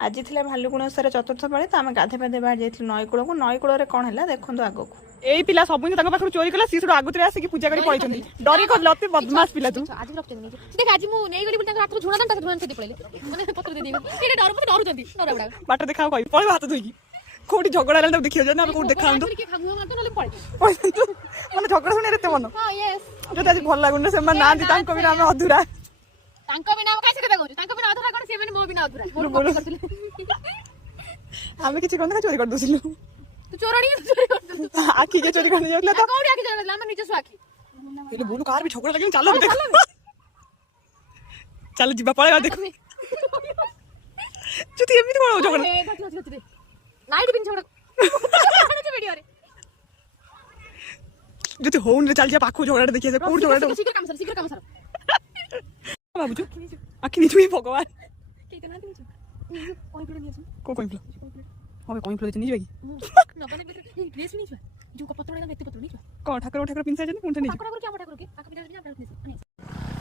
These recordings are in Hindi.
आज थिला भालुकुण ओषार चतुर्थ पाଳି तो आम गाधे पाधे बाहर जाइए नईकूल को नईकूल कौन है देखो आग को एई पिला सब पाखर चोरी कला सी आगुत आसिक पूजा कर पड़े डरी कर लती बदमाश पिला तू आज रखते देख आज मु नेई गली बोल हाथ झुणा दान तक झुणा से पड़े माने पत्र दे देबो एटा डर मते डरुचंदी डरा बडा बाट देखा कहि पळे हाथ धोई कोठी झगड़ा लाल देखियो जे ना कोठी देखा हम के खागु मार तो नले पड़े माने झगड़ा सुने रेते मन हां यस जो आज भल लागुन से ना दी तांको बिना हम अधूरा तांको बिना कैसे देखा कहू तांको बिना अधूरा कोन से माने मो बिना अधूरा मोर करथिले हमें किछि कोन चोरी कर दोसिलु तू चोरी कर आखी के चोरी करने जाउला तो कोडी आखी जाउला हम निजे स्वाखी ये बोलू कार भी झगड़ा लगे चलो देखो चल जीवा पळेगा देखो जुती एमिति कोन झगड़ा नाइट बिन झगड़ा वीडियो रे जुती होन रे चल जा पाखो झगड़ा देखिए से कोड झगड़ा शीघ्र काम सर बाबूजू आखी निचुई भगवान के तना तुम कोई पड़े नहीं को कोई प्लो हमें कोई प्लो नहीं जाएगी न बने ड्रेस नहीं छुआ जो कपड़ा ना एते पत्र नहीं छुआ को ठाकुर पिनसा जे कोनटा नहीं ठाकुर क्या ठाकुर के आका बिना बिना नहीं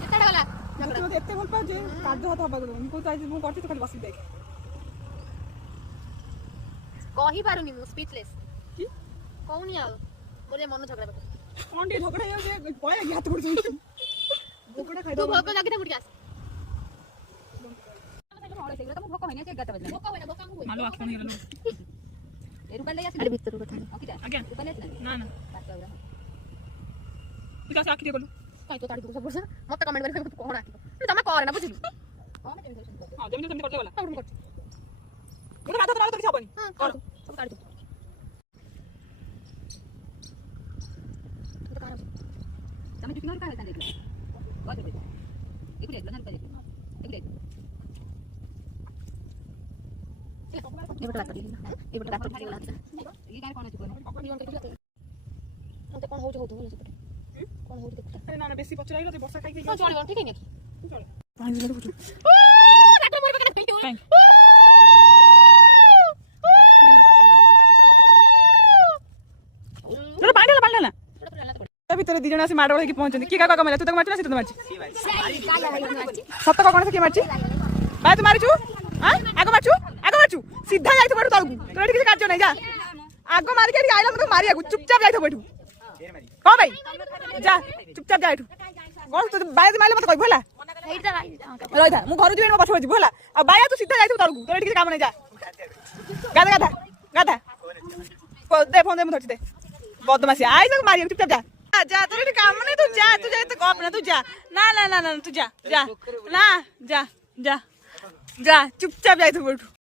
केता गला तो एते भल पा जे काद हाथ हबा को तो आज मु करती तो खाली बसी देख कहि पारुनी मु स्पीचलेस की कोनी आ बोले मन झगड़ा कोन दे झगड़ा ये पय हाथ पड़ जाई भोकड़ा खाइ तू भोक लागी था मुड़ी आस भोक होइना से गत बजला भोक होइना भोक हम मालो आखन गेलो ए रुपा ले आसी अरे भीतर को था आज्ञा रुपा ले ना ना विकास आखि दे गलो काई तो ताड़ी सब वर्ष मत कमेंट करे कोन आखि तमा कर ना बुझिलु कोन टेंशन हां जमीन जमीन करले वाला हम कर उन हाथ तो किछ हबनी हां कर सब ताड़ी तो कर तमे जो किनारे का देख ले बात दे एक ले लहन पे एक ले ये बटा पड़ी ये बटा पड़ी वाला ये गाय कोन है तू कोन कोन हो जो बोले सेपटे कोन हो देखता अरे ना ना बेसी पचरा गेलो ते वर्षा खाइ तो चली ठीक है नहीं चल पानी ले बुझू ट्रैक्टर मोर पे कने काई ना पानी ना तभी तेरे दी जण आसी माडोळ की पहुंचन की का कमेला तू तक मारछ ना सित मारछ सत्त का कोन से की मारछ बाय तू मारछु हां आगो मारछु सीधा जाई तो बैठू तळकू तो एठी किछ कार्य नै जा आगो मार के आइला मत मारिया को चुपचाप जाई तो बैठू को भाई जा चुपचाप जा एठू गोल तो बाय मारले मत कहबो हला रहि था मु घर जीवन पछ पछ हला आ बाया तू सीधा जाई तो तळकू तो एठी किछ काम नै जा गाधा दे फोन दे मु धरछि दे बदमाशी आई तक मारिया चुपचाप जा जा तो एठी काम नै तू जा तो कप ना तू जा ना तू जा ना जा चुपचाप जाई तो बैठू